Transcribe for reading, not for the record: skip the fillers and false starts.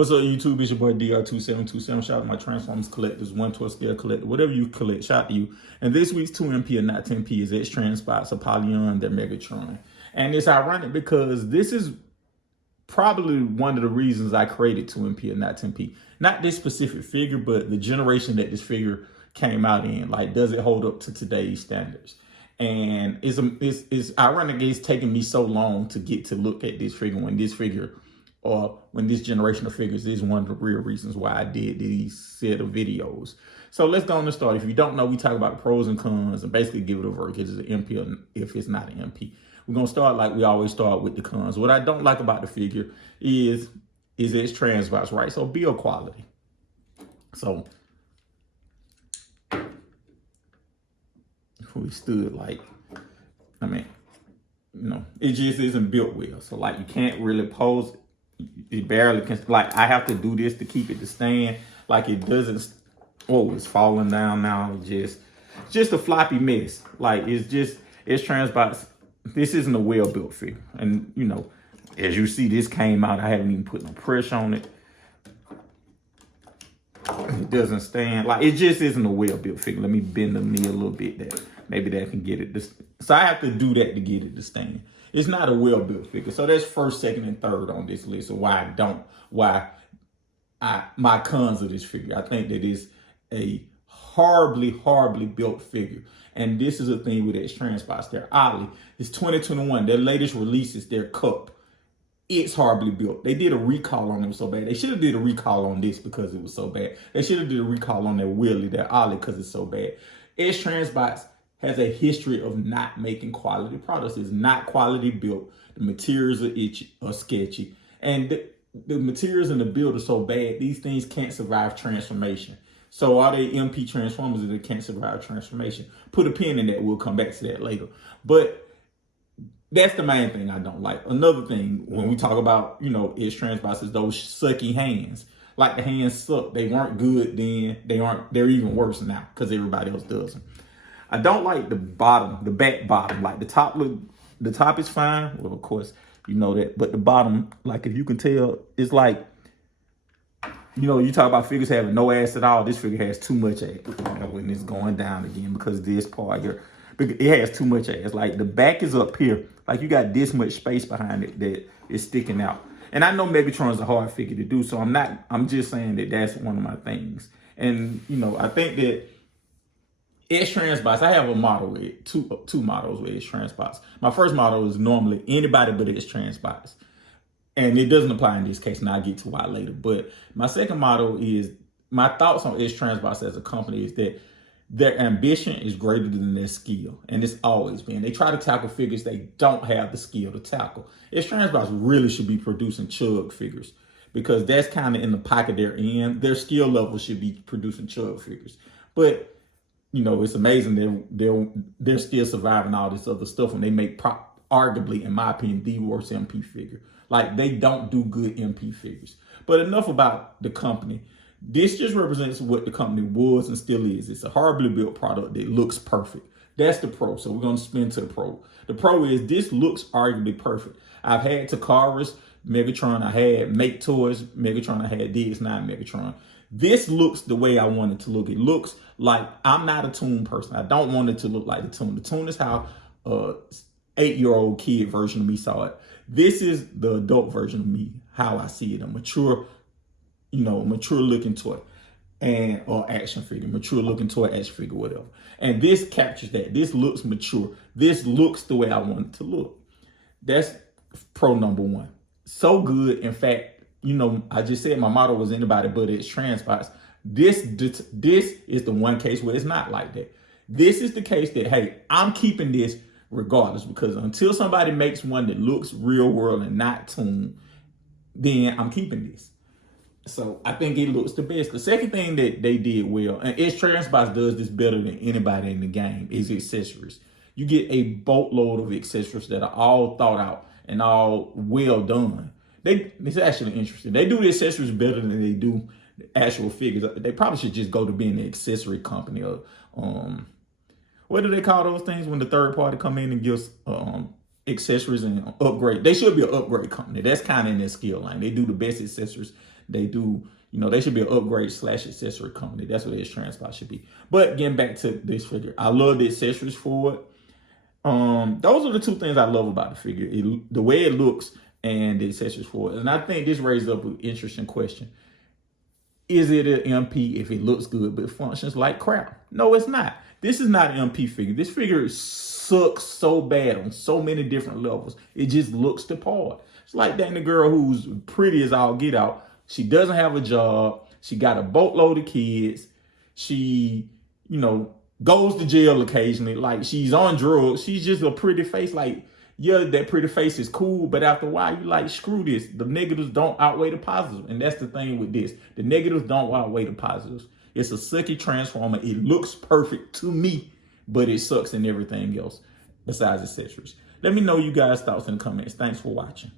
What's up, YouTube? It's your boy DR2727. Shout out to my Transformers collectors, 1 to a scale collector, whatever you collect, shout out to you. And this week's 2MP or not 10P is X-Transbots, Apollyon, their Megatron. And it's ironic because this is probably one of the reasons I created 2MP or not 10P. Not this specific figure, but the generation that this figure came out in. Like, does it hold up to today's standards? And it's ironic it's taking me so long to get to look at this figure when this generation of figures is one of the real reasons why I did these set of videos. So let's go on and start. If you don't know, we talk about the pros and cons and basically give it a verdict. Is it an MP or if it's not an MP? We're going to start like we always start with the cons. What I don't like about the figure is its Transbots, right? So build quality. So we stood like, I mean, you know, it just isn't built well. So like you can't really pose. It barely can, like I have to do this to keep it to stand. Like it doesn't, oh, it's falling down now. Just a floppy mess. Like it's Transbots. This isn't a well-built figure. And you know, as you see, this came out, I haven't even put no pressure on it. It doesn't stand. Like it just isn't a well-built figure. Let me bend the knee a little bit there. Maybe that can get it. So I have to do that to get it to stand. It's not a well-built figure. So that's first, second, and third on this list of my cons of this figure. I think that it's a horribly built figure. And this is a thing with X-Transbots. They're oddly, it's 2021. Their latest release is their cup. It's horribly built. They did a recall on them so bad. They should have did a recall on this because it was so bad. They should have did a recall on their Willy, their Ollie, because it's so bad. X-Transbots has a history of not making quality products. It's not quality built. The materials are sketchy. And the materials in the build are so bad, these things can't survive transformation. So are they MP Transformers that can't survive transformation? Put a pin in that. We'll come back to that later. But that's the main thing I don't like. Another thing, when we talk about, you know, X-Transbots is those sucky hands. Like the hands suck. They weren't good then. They're even worse now because everybody else does them. I don't like the bottom, the back bottom. Like the top is fine. Well, of course, you know that. But the bottom, like if you can tell, it's like, you know, you talk about figures having no ass at all. This figure has too much ass. When it's going down again because this part here, it has too much ass. Like the back is up here. Like you got this much space behind it that is sticking out. And I know Megatron's a hard figure to do. So I'm just saying that that's one of my things. And, you know, I think that X-Transbots, I have a model with two models with X-Transbots. My first model is normally anybody but X-Transbots. And it doesn't apply in this case, and I'll get to why later. But my second model is, my thoughts on X-Transbots as a company is that their ambition is greater than their skill. And it's always been. They try to tackle figures they don't have the skill to tackle. X-Transbots really should be producing chug figures because that's kind of in the pocket they're in. Their skill level should be producing chug figures. But you know, it's amazing they're still surviving all this other stuff when they make arguably, in my opinion, the worst MP figure. Like they don't do good MP figures. But enough about the company. This just represents what the company was and still is. It's a horribly built product that looks perfect. That's the pro. So we're going to spin to the pro. The pro is this looks arguably perfect. I've had Takara's Megatron. I had Make Toys Megatron. I had DX9 Megatron. This looks the way I want it to look. It looks like, I'm not a Toon person. I don't want it to look like the Toon. The Toon is how 8-year-old kid version of me saw it. This is the adult version of me, how I see it. A mature, you know, mature looking toy or action figure, mature looking toy, action figure, whatever. And this captures that. This looks mature. This looks the way I want it to look. That's pro number one. So good. In fact, you know, I just said my motto was anybody but X-Transbots. This is the one case where it's not like that. This is the case that, hey, I'm keeping this regardless because until somebody makes one that looks real world and not Toon, then I'm keeping this. So I think it looks the best. The second thing that they did well, and X-Transbots does this better than anybody in the game, is accessories. You get a boatload of accessories that are all thought out and all well done. It's actually interesting. They do the accessories better than they do the actual figures. They probably should just go to being an accessory company or what do they call those things when the third party come in and gives accessories and upgrade. They should be an upgrade company. That's kind of in their skill line. They do the best accessories. They do, they should be an upgrade / accessory company. That's what X-Transbots should be. But getting back to this figure, I love the accessories for it. Those are the two things I love about the figure. The way it looks and the accessories for it. And I think this raises up an interesting question. Is it an MP if it looks good but functions like crap? No, it's not. This is not an MP figure. This figure sucks so bad on so many different levels. It just looks the part. It's like that the girl who's pretty as all get out. She doesn't have a job. She got a boatload of kids. She, goes to jail occasionally. Like, she's on drugs. She's just a pretty face. Like, yeah, that pretty face is cool, but after a while, you like, screw this. The negatives don't outweigh the positives. And that's the thing with this. The negatives don't outweigh the positives. It's a sucky transformer. It looks perfect to me, but it sucks in everything else besides accessories. Let me know you guys' thoughts in the comments. Thanks for watching.